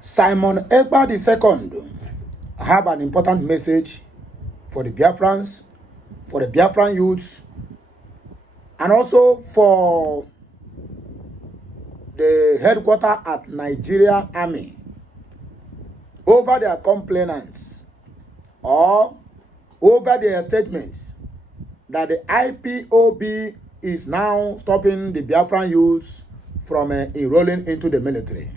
Simon Ekpa II have an important message for the Biafrans, for the Biafran youths, and also for the headquarters at Nigeria Army over their complainants or over their statements that the IPOB is now stopping the Biafran youths from enrolling into the military.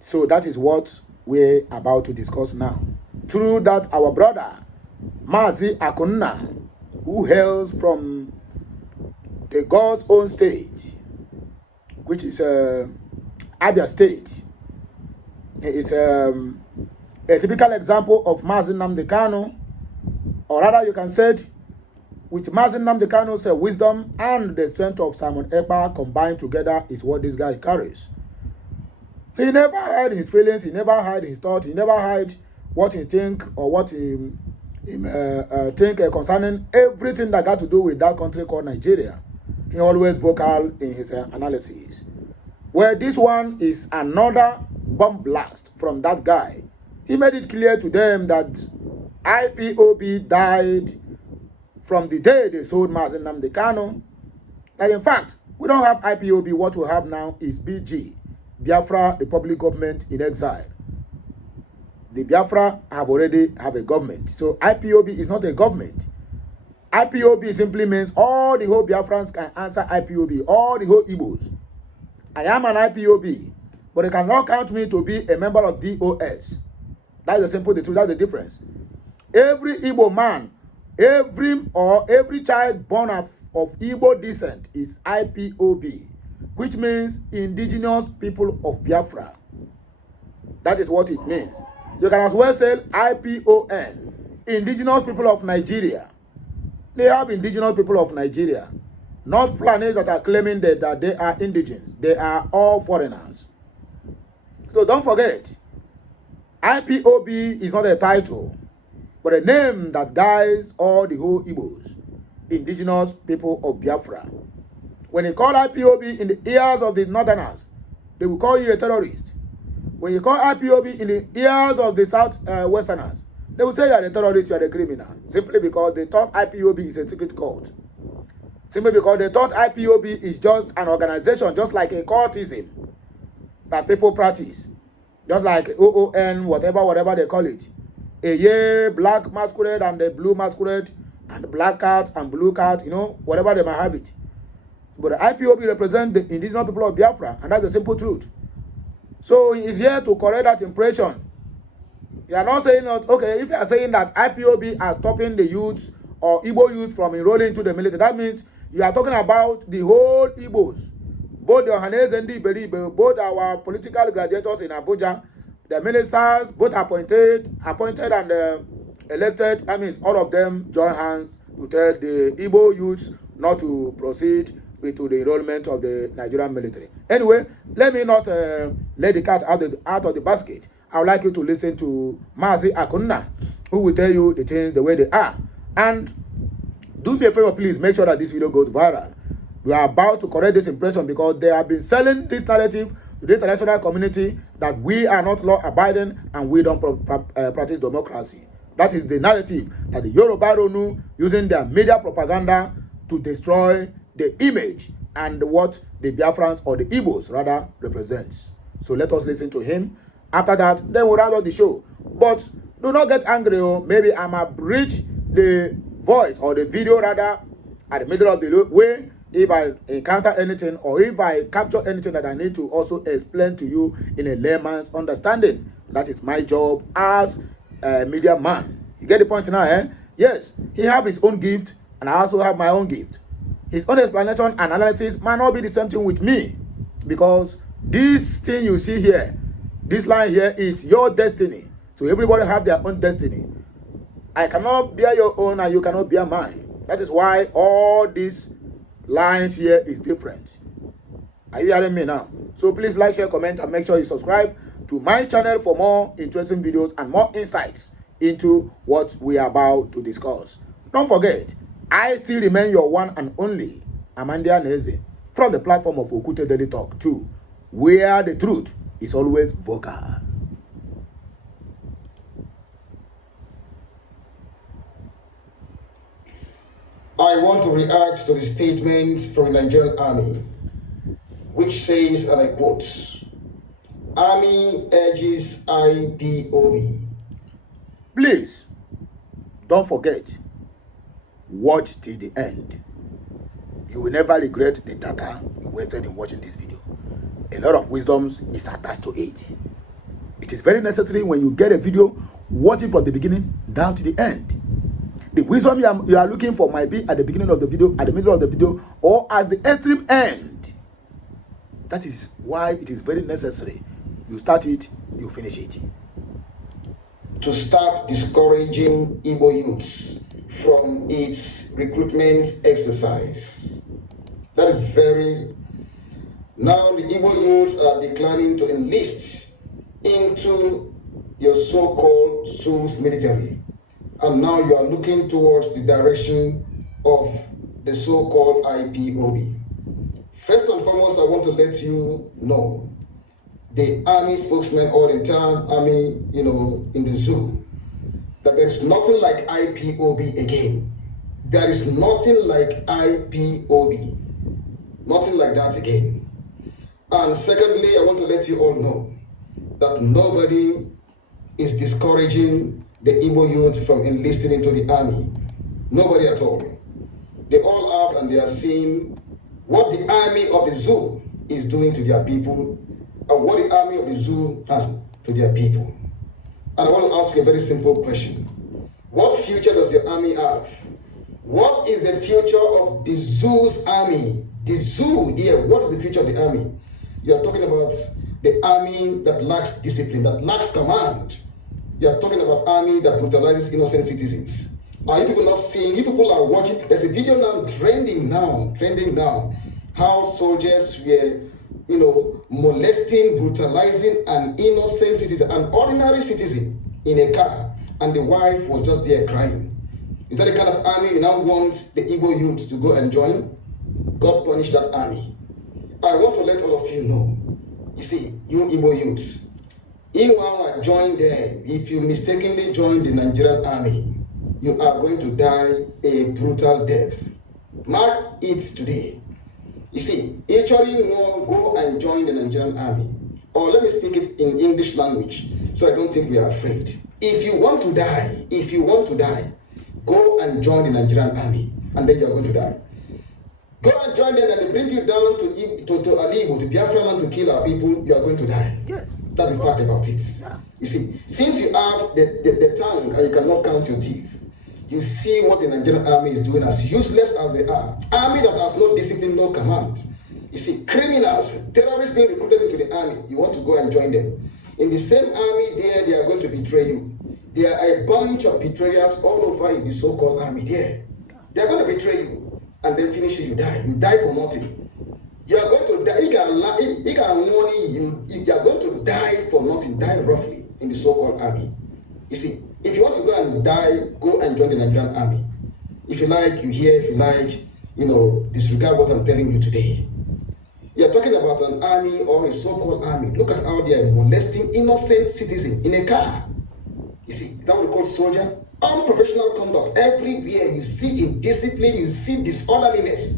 So that is what we're about to discuss now. Through that, our brother, Mazi Akunna, who hails from the God's own state, which is Abia State, is a typical example of Mazi Nnamdi Kanu, or rather you can say it, with Mazi Nnamdi Kanu's wisdom and the strength of Simon Ekpa combined together is what this guy carries. He never hide his feelings, he never hide his thoughts, he never hide what he think or what he think concerning everything that got to do with that country called Nigeria. He always vocal in his analysis. Well, this one is another bomb blast from that guy. He made it clear to them that IPOB died from the day they sold Mazi Nnamdi Kanu. And in fact, we don't have IPOB. What we have now is BG, Biafra Republic Government in Exile. The Biafra already have a government. So IPOB is not a government. IPOB simply means all the whole Biafrans can answer IPOB, all the whole Igbos. I am an IPOB, but they cannot count me to be a member of DOS. That's the simple truth, that's the difference. Every Igbo man, every child born of Igbo descent is IPOB, which means Indigenous People of Biafra. That is what it means. You can as well say IPON, Indigenous People of Nigeria. They have Indigenous People of Nigeria, not Fulanis that are claiming that they are indigenous. They are all foreigners. So don't forget, IPOB is not a title, but a name that guides all the whole Igbos, Indigenous People of Biafra. When you call IPOB in the ears of the Northerners, they will call you a terrorist. When you call IPOB in the ears of the South-Westerners, they will say you are a terrorist, you are a criminal, simply because they thought IPOB is a secret cult. Simply because they thought IPOB is just an organization, just like a cultism that people practice. Just like OON, whatever they call it. A black masquerade and the blue masquerade, and the black cat and blue cat, whatever they might have it. But the IPOB represents the indigenous people of Biafra, and that's the simple truth. So he is here to correct that impression. You are not saying that, okay, if you are saying that IPOB are stopping the youths or Igbo youth from enrolling into the military, that means you are talking about the whole Igbos. Both the Ohanese and the Iberibe, both our political gladiators in Abuja, the ministers, both appointed and elected. That means all of them join hands to tell the Igbo youths not to proceed to the enrollment of the Nigerian military. Anyway, let me not let the cat out of the basket. I would like you to listen to Mazi Akunna, who will tell you the things the way they are. And do me a favor, please make sure that this video goes viral. We are about to correct this impression because they have been selling this narrative to the international community that we are not law-abiding and we don't practice democracy. That is the narrative that the Yoruba Ronu using their media propaganda to destroy the image and what the Biafrans or the Igbos rather represents. So let us listen to him. After that, then we'll round up the show. But do not get angry. Maybe I might breach the voice or the video rather at the middle of the way if I encounter anything or if I capture anything that I need to also explain to you in a layman's understanding. That is my job as a media man. You get the point now, eh? Yes, he have his own gift and I also have my own gift. His own explanation and analysis might not be the same thing with me because this thing you see here, this line here is your destiny. So everybody have their own destiny. I cannot bear your own and you cannot bear mine. That is why all these lines here is different. Are you hearing me now? So please like, share, comment, and make sure you subscribe to my channel for more interesting videos and more insights into what we are about to discuss. Don't forget, I still remain your one and only Amandia Neze from the platform of Okute Daily Talk 2, where the truth is always vocal. react to the statement from the Nigerian Army, which says, and I quote, Army urges IPOB. Please, don't forget, watch till the end. You will never regret the data you wasted in watching this video. A lot of wisdoms is attached to it. It is very necessary when you get a video, watch it from the beginning down to the end. The wisdom you are looking for might be at the beginning of the video, at the middle of the video, or at the extreme end. That is why it is very necessary. You start it, you finish it. To stop discouraging Igbo youths from its recruitment exercise. That is very... Now the Igbo youths are declining to enlist into your so-called SUS military. And now you are looking towards the direction of the so-called IPOB. First and foremost, I want to let you know, the army spokesman or the entire army, in the zoo, that there's nothing like IPOB again. There is nothing like IPOB. Nothing like that again. And secondly, I want to let you all know that nobody is discouraging the Igbo youth from enlisting into the army. Nobody at all. They're all out and they are seeing what the army of the zoo is doing to their people and what the army of the zoo has to their people. And I want to ask you a very simple question. What future does your army have? What is the future of the zoo's army? The zoo here, what is the future of the army? You are talking about the army that lacks discipline, that lacks command. You are talking about army that brutalizes innocent citizens. Are you people not seeing? You people are watching. There's a video now trending now, how soldiers were, molesting, brutalizing an innocent citizen, an ordinary citizen in a car, and the wife was just there crying. Is that the kind of army you now want the Igbo youth to go and join? God punish that army. I want to let all of you know, you see, you Igbo youths, if you join them, if you mistakenly join the Nigerian army, you are going to die a brutal death. Mark it today. You see, actually go and join the Nigerian army. Or let me speak it in English language, so I don't think we are afraid. If you want to die, go and join the Nigerian army, and then you are going to die. Go and join them and they bring you down to Alibo, to Biafra land to kill our people, you are going to die. Yes. That's the part about it. Yeah. You see, since you have the tongue and you cannot count your teeth, you see what the Nigerian army is doing, as useless as they are. Army that has no discipline, no command. You see, criminals, terrorists being recruited into the army, you want to go and join them. In the same army there, they are going to betray you. There are a bunch of betrayers all over in the so-called army there. They are going to betray you. And then finish you die. You die for nothing. You are going to die. You are going to die for nothing. Die roughly in the so-called army. You see, if you want to go and die, go and join the Nigerian army. If you like, you hear. If you like, disregard what I'm telling you today. You are talking about an army or a so-called army. Look at how they are molesting innocent citizens in a car. You see, that what we call soldier. Unprofessional conduct. Everywhere you see indiscipline, you see disorderliness.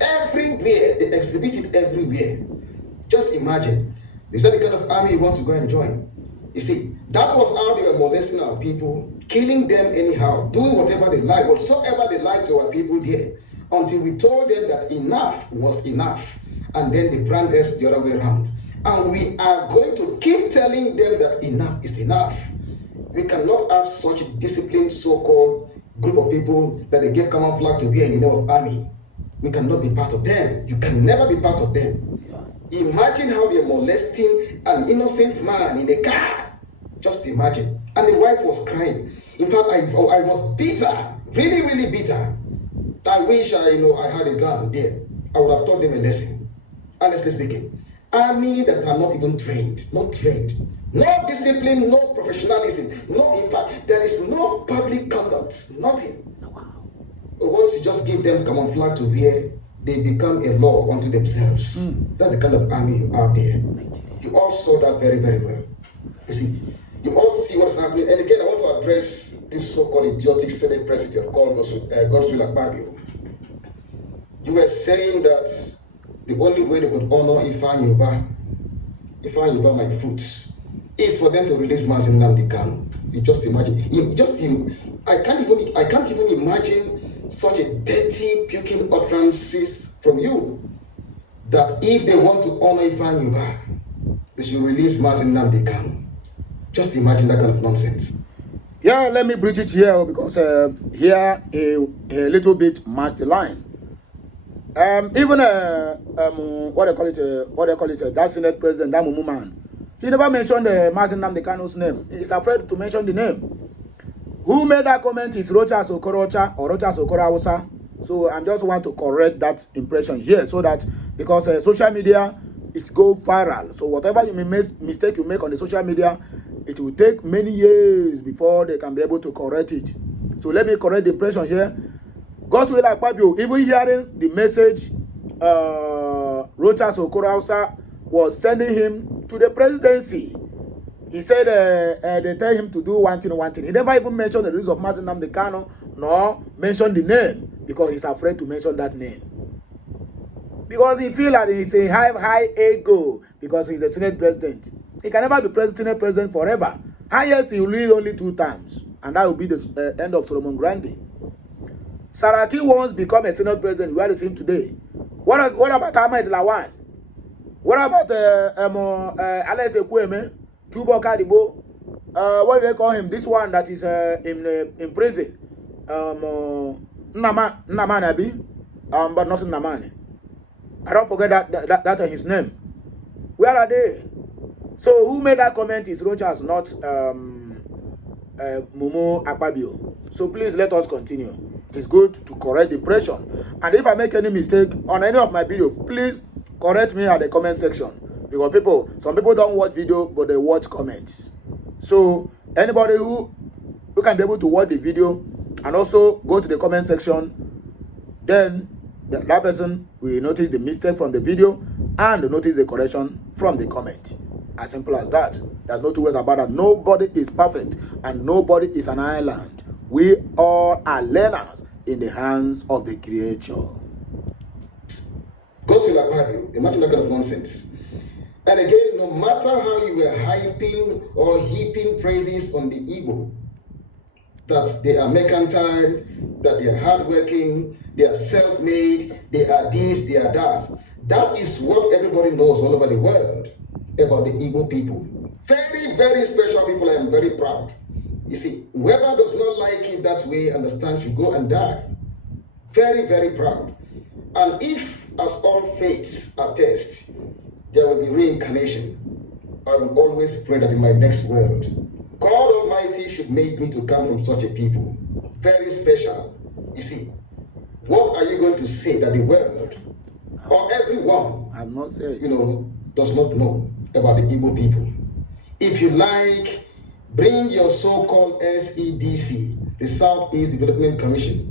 Everywhere, they exhibit it everywhere. Just imagine. Is that the kind of army you want to go and join? You see, that was how they were molesting our people, killing them anyhow, doing whatever they like, whatsoever they like to our people there, until we told them that enough was enough. And then they brand us the other way around. And we are going to keep telling them that enough is enough. We cannot have such a disciplined so-called group of people that they give camouflage to be in the name of army. We cannot be part of them. You can never be part of them. Imagine how they're molesting an innocent man in a car. Just imagine. And the wife was crying. In fact, I was bitter, really, really bitter. I wish I had a gun there. I would have taught them a lesson. Honestly speaking. Army that are not even trained, not trained. No discipline, no professionalism, no impact. There is no public conduct, nothing. Once you just give them camouflage to wear, they become a law unto themselves. That's the kind of army you have there. You all saw that very, very well. You see, you all see what's happening. And again, I want to address this so-called idiotic Senate president called Godswill Akpabio. You were saying that the only way they could honor Ifan Yuba, my foot, is for them to release Mazin Nnamdi Kanu. You just imagine. I can't even imagine such a dirty, puking utterances from you. That if they want to honor Ifan Yuba, they should release Mazin Nnamdi Kanu. Just imagine that kind of nonsense. Yeah, let me bridge it here because here a little bit match the line. Even what they call it, that Senate president, that Mumu man, he never mentioned Mazin Nnamdi Kanu's name. He's afraid to mention the name. Who made that comment is Rochas Okorocha or Rochas Okorawusa. So I just want to correct that impression here, so that because social media it's go viral. So whatever you mistake you make on the social media, it will take many years before they can be able to correct it. So let me correct the impression here. Godswill Akpabio, even hearing the message Rochas Okorawusa was sending him to the presidency. He said they tell him to do one thing. He never even mentioned the release of Mazin Nnamdi Kanu, nor mentioned the name, because he's afraid to mention that name. Because he feels that he's a high ego, because he's the Senate president. He can never be Senate president forever. Highest, he will lead only 2 times, and that will be the end of Solomon Grande. Saraki once become a Senate president. Where is him today? What about Ahmed Lawan? What about Alex Ekweme? Tubo Kadibo, what do they call him? This one that is in prison. Namanabi, but not Namani. I don't forget that his name. Where are they? So who made that comment is Rochas, not Mumu Akpabio. So please let us continue. It is good to correct the impression. And if I make any mistake on any of my videos, please correct me at the comment section. Because some people don't watch video, but they watch comments. So anybody who can be able to watch the video and also go to the comment section, then that person will notice the mistake from the video and notice the correction from the comment. As simple as that. There's no two ways about it. Nobody is perfect and nobody is an island. We all are learners in the hands of the Creator. Godswill Akpabio, imagine that kind of nonsense. And again, no matter how you were hyping or heaping praises on the Igbo, that they are mercantile, that they are hardworking, they are self-made, they are this, they are that. That is what everybody knows all over the world about the Igbo people. Very, very special people. I am very proud. You see, whoever does not like it that way, understand, should go and die. Very, very proud. And if, as all faiths attest, there will be reincarnation, I will always pray that in my next world, God Almighty should make me to come from such a people. Very special. You see, what are you going to say that the world or everyone, I'm not saying, does not know about the Igbo people? If you like, bring your so-called SEDC, the Southeast Development Commission.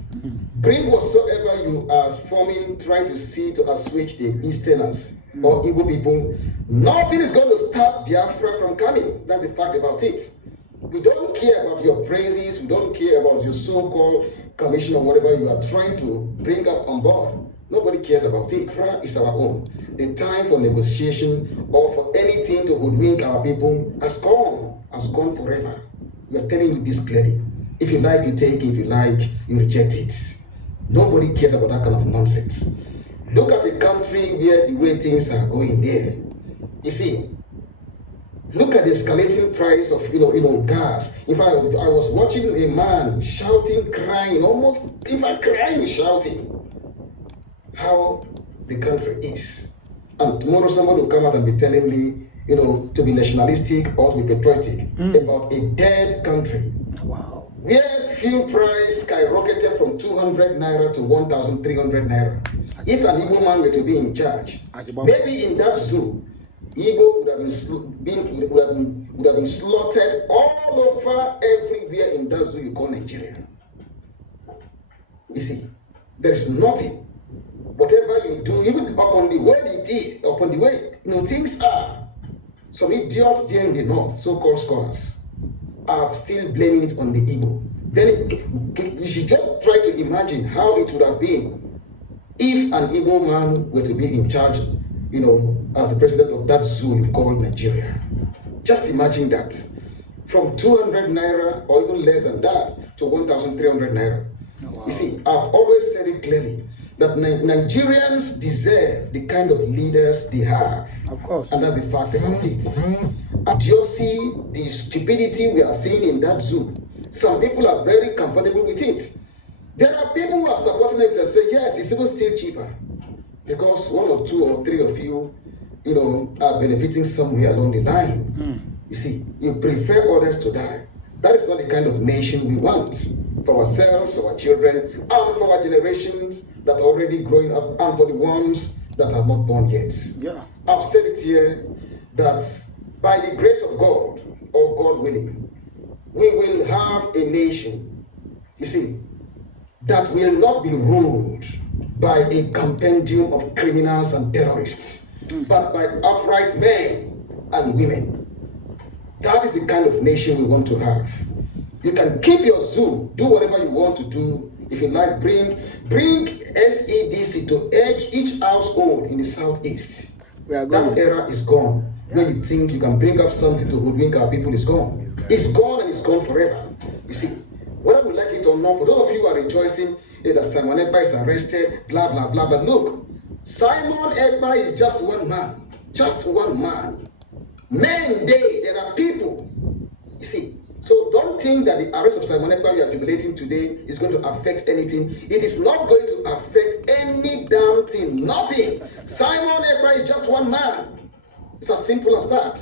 Bring whatsoever you are forming, trying to see to assuage the Easterners or Igbo people. Nothing is going to stop Biafra from coming. That's the fact about it. We don't care about your praises. We don't care about your so-called commission or whatever you are trying to bring up on board. Nobody cares about it. Biafra is our own. The time for negotiation or for anything to hoodwink our people has gone forever. We are telling you this clearly. If you like, you take it. If you like, you reject it. Nobody cares about that kind of nonsense. Look at a country where the way things are going there. You see, look at the escalating price of gas. In fact, I was watching a man shouting, crying, almost, in fact, crying, shouting how the country is. And tomorrow somebody will come out and be telling me, to be nationalistic or to be patriotic about a dead country. wow. Where fuel price skyrocketed from 200 naira to 1,300 naira. If an Igbo man were to be in charge, maybe in that zoo, Igbo would have been slaughtered all over everywhere in that zoo you call Nigeria. You see, there is nothing. Whatever you do, even upon the way it is, upon the way things are, some idiots there in the north, so-called scholars, are still blaming it on the Igbo. Then you should just try to imagine how it would have been if an Igbo man were to be in charge, as the president of that zoo you call Nigeria. Just imagine that. From 200 naira or even less than that to 1,300 naira. Oh, wow. You see, I've always said it clearly that Nigerians deserve the kind of leaders they have. Of course. And that's the fact about it. And do you see the stupidity we are seeing in that zoo? Some people are very comfortable with it. There are people who are supporting it and say, yes, it's even still cheaper. Because one or two or three of you, are benefiting somewhere along the line. You see, you prefer others to die. That is not the kind of nation we want for ourselves, our children, and for our generations that are already growing up, and for the ones that are not born yet. Yeah. I've said it here that by the grace of God, or God willing, we will have a nation, you see, that will not be ruled by a compendium of criminals and terrorists, but by upright men and women. That is the kind of nation we want to have. You can keep your zoo, do whatever you want to do. If you like, bring SEDC to each household in the southeast. That era is gone. Yeah. When you think you can bring up something to hoodwink our people, is gone. It's gone and it's gone forever. You see, whether we like it or not, for those of you who are rejoicing that Simon Ekpa is arrested, blah, blah, blah, but look, Simon Ekpa is just one man. Just one man. Men, there are people. You see, so don't think that the arrest of Simon Ekpa we are jubilating today is going to affect anything. It is not going to affect any damn thing. Nothing. Simon Ekpa is just one man. It's as simple as that.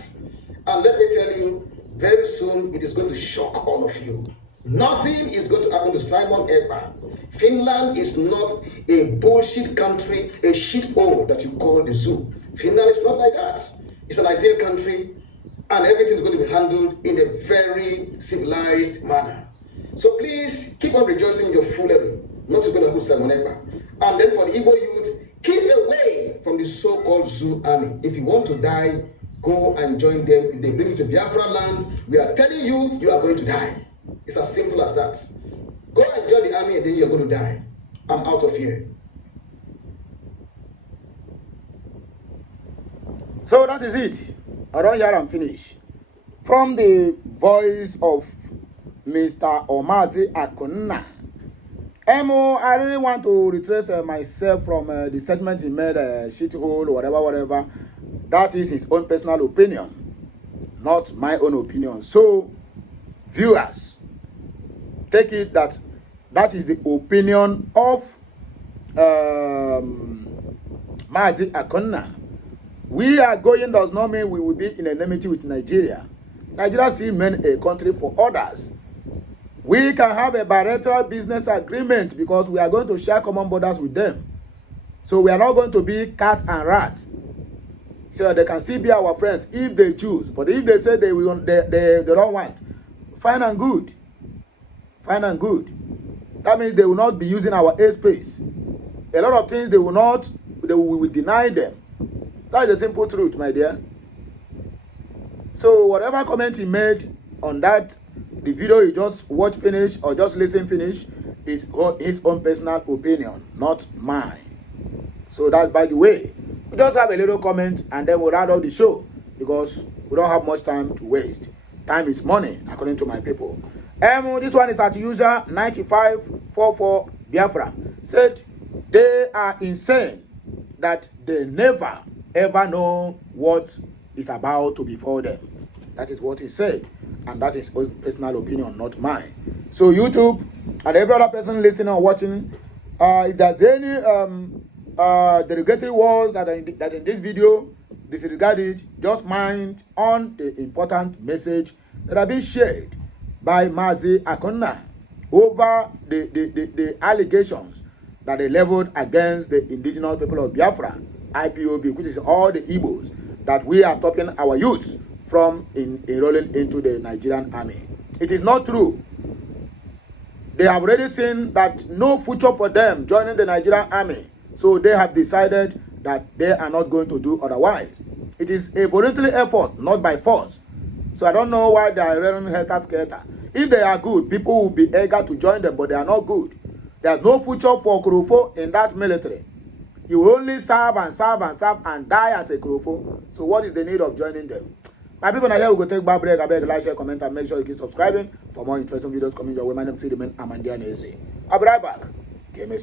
And let me tell you, very soon it is going to shock all of you. Nothing is going to happen to Simon Ekpa. Finland is not a bullshit country, a shithole that you call the zoo. Finland is not like that. It's an ideal country, and everything is going to be handled in a very civilized manner. So please keep on rejoicing in your foolery, not to go to Simon Ekpa. And then for the Igbo youth, keep away from the so-called zoo army. If you want to die, go and join them. If they bring you to Biafra land, we are telling you, you are going to die. It's as simple as that. Go and join the army and then you're going to die. I'm out of here. So that is it. Around here I'm finished. From the voice of Mr. Omazi Akunna. I really want to retrace myself from the statement he made, shithole, whatever. That is his own personal opinion, not my own opinion. So, viewers, take it that is the opinion of Mazi Akunna. We are going does not mean we will be in enmity with Nigeria. Nigeria still remains a country for others. We can have a bilateral business agreement because we are going to share common borders with them. So we are not going to be cat and rat. So they can still be our friends if they choose. But if they say they don't want, fine and good. Fine and good. That means they will not be using our airspace. A lot of things they will deny them. That is the simple truth, my dear. So whatever comment he made on that, the video you just watch finish or just listen finish, is his own personal opinion, not mine. So that, by the way, we just have a little comment and then we'll round up the show because we don't have much time to waste. Time is money, according to my people. This one is at user 9544 Biafra. Said they are insane that they never ever know what is about to befall them. That is what he said, and that is his personal opinion, not mine. So YouTube and every other person listening or watching, if there's any derogatory words that in this video, disregard it. Just mind on the important message that have been shared by Mazi Akunna over the allegations that they leveled against the indigenous people of Biafra, IPOB, which is all the Igbos, that we are stopping our youths from enrolling into the Nigerian army. It is not true. They have already seen that no future for them joining the Nigerian army, so they have decided that they are not going to do otherwise. It is a voluntary effort, not by force. So I don't know why they are running helter-skelter. If they are good, people will be eager to join them, but they are not good. There's no future for Kurufo in that military. You will only serve and serve and serve and die as a crofo. So what is the need of joining them? My people, now here we go take back break. I beg, like, share, comment, and make sure you keep subscribing for more interesting videos coming your way. My name is Sidiman Amandianese. I'll be right back. Give me